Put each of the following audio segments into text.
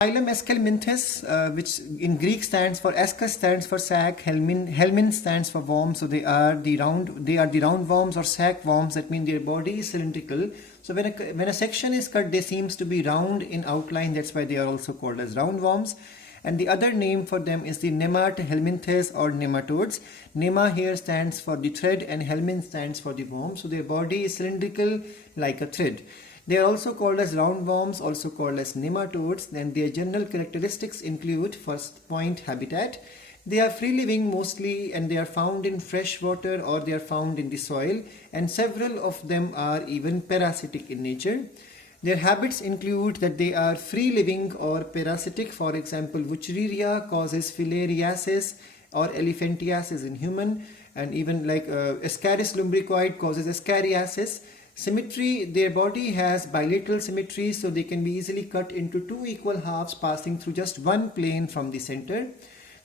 Phylum Aschelminthes, which in Greek stands for Aschus stands for sac, helmin stands for worm. So they are the round worms or sac worms. That means their body is cylindrical. So when a section is cut, they seems to be round in outline. That's why they are also called as roundworms. And the other name for them is the Nemathelminthes or nematodes. Nema here stands for the thread and helmin stands for the worm. So their body is cylindrical like a thread. They are also called as roundworms, also called as nematodes. Then their general characteristics include, first point, habitat. They are free living mostly, and they are found in fresh water or they are found in the soil, and several of them are even parasitic in nature. Their habits include that they are free living or parasitic. For example, Wuchereria causes filariasis or elephantiasis in human, and even like Ascaris lumbricoid causes ascariasis. Symmetry, their body has bilateral symmetry, so they can be easily cut into two equal halves passing through just one plane from the center.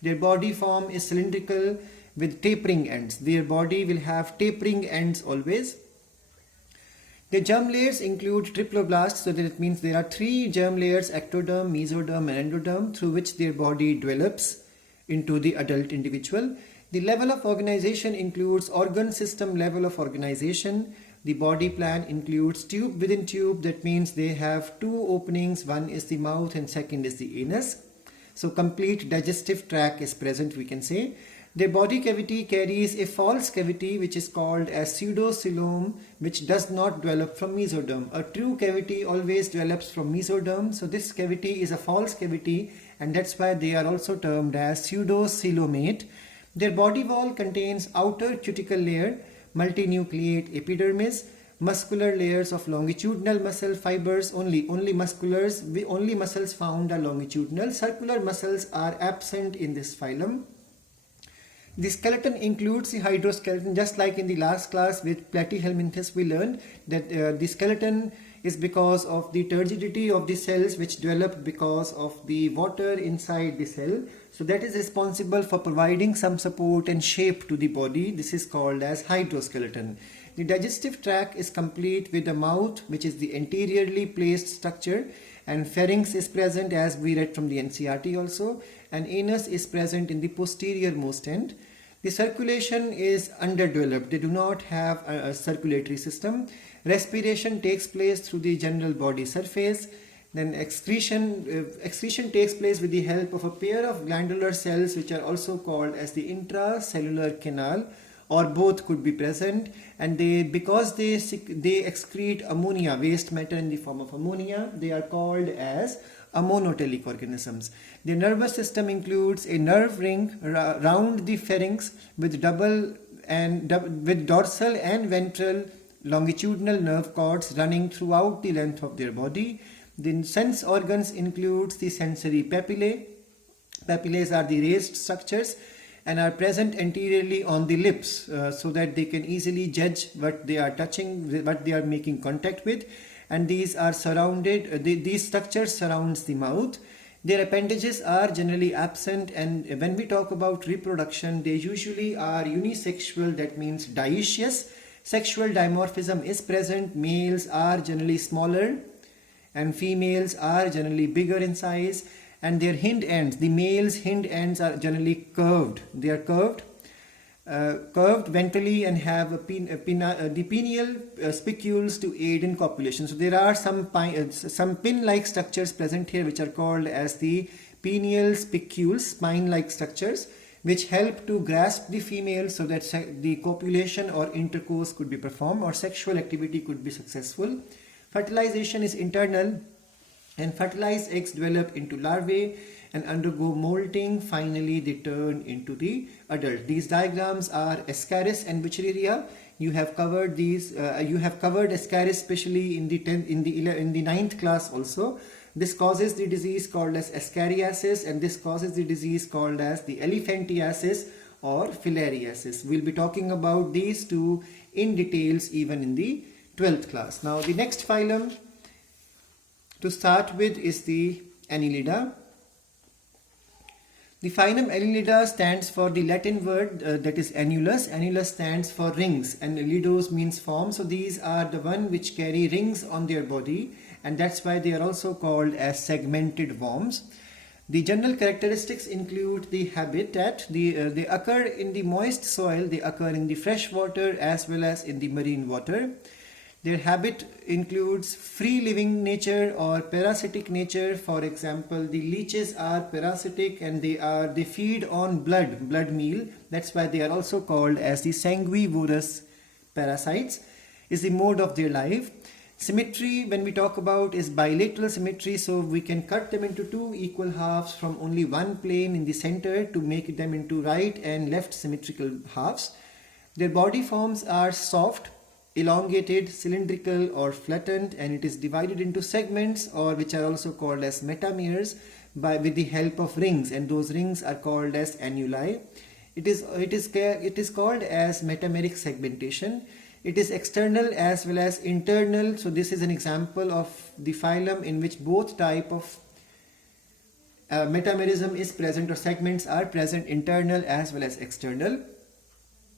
Their body form is cylindrical with tapering ends. Their body will have tapering ends always. The germ layers include triploblasts, so that it means there are three germ layers, ectoderm, mesoderm and endoderm, through which their body develops into the adult individual. The level of organization includes organ system level of organization. The body plan includes tube within tube. That means they have two openings. One is the mouth and second is the anus. So complete digestive tract is present, we can say. Their body cavity carries a false cavity which is called as pseudocoelom, which does not develop from mesoderm. A true cavity always develops from mesoderm. So this cavity is a false cavity, and that's why they are also termed as pseudocoelomate. Their body wall contains outer cuticle layer, multinucleate epidermis, muscular layers of longitudinal muscle fibers. Only muscles found are longitudinal. Circular muscles are absent in this phylum. The skeleton includes the hydroskeleton, just like in the last class with Platyhelminthes we learned that the skeleton is because of the turgidity of the cells which developed because of the water inside the cell. So that is responsible for providing some support and shape to the body. This is called as hydroskeleton. The digestive tract is complete with the mouth, which is the anteriorly placed structure, and pharynx is present as we read from the NCERT also, and anus is present in the posterior most end. The circulation is underdeveloped. They do not have a circulatory system. Respiration takes place through the general body surface. Then excretion takes place with the help of a pair of glandular cells which are also called as the intracellular canal, or both could be present, and because they excrete ammonia, waste matter in the form of ammonia, they are called as ammonotelic organisms. The nervous system includes a nerve ring round the pharynx with dorsal and ventral longitudinal nerve cords running throughout the length of their body. The sense organs includes the sensory papillae. Papillae are the raised structures and are present anteriorly on the lips, so that they can easily judge what they are touching, what they are making contact with. And these are surrounded, these structures surrounds the mouth. Their appendages are generally absent, and when we talk about reproduction, they usually are unisexual, that means dioecious. Sexual dimorphism is present. Males are generally smaller and females are generally bigger in size, and their hind ends, the male's hind ends are generally curved. They are curved ventrally and have the pineal spicules to aid in copulation. So there are some pin-like structures present here which are called as the pineal spicules, spine-like structures, which help to grasp the female so that the copulation or intercourse could be performed or sexual activity could be successful. Fertilization is internal, and fertilized eggs develop into larvae and undergo molting. Finally, they turn into the adult. These diagrams are Ascaris and Wuchereria. You have covered these. You have covered Ascaris especially in the 9th class also. This causes the disease called as ascariasis, and this causes the disease called as the elephantiasis or filariasis. We'll be talking about these two in details even in the 12th class. Now the next phylum to start with is the Annelida. The phylum Annelida stands for the Latin word that is annulus. Annulus stands for rings and lidos means form. So these are the one which carry rings on their body, and that's why they are also called as segmented worms. The general characteristics include the habitat. They occur in the moist soil, they occur in the fresh water as well as in the marine water. Their habit includes free living nature or parasitic nature. For example, the leeches are parasitic and they feed on blood meal. That's why they are also called as the sanguivorous parasites. Is the mode of their life. Symmetry, when we talk about, is bilateral symmetry, so we can cut them into two equal halves from only one plane in the center to make them into right and left symmetrical halves. Their body forms are soft, elongated, cylindrical or flattened, and it is divided into segments, or which are also called as metameres, with the help of rings, and those rings are called as annuli. It is called as metameric segmentation. It is external as well as internal. So this is an example of the phylum in which both type of metamerism is present, or segments are present, internal as well as external.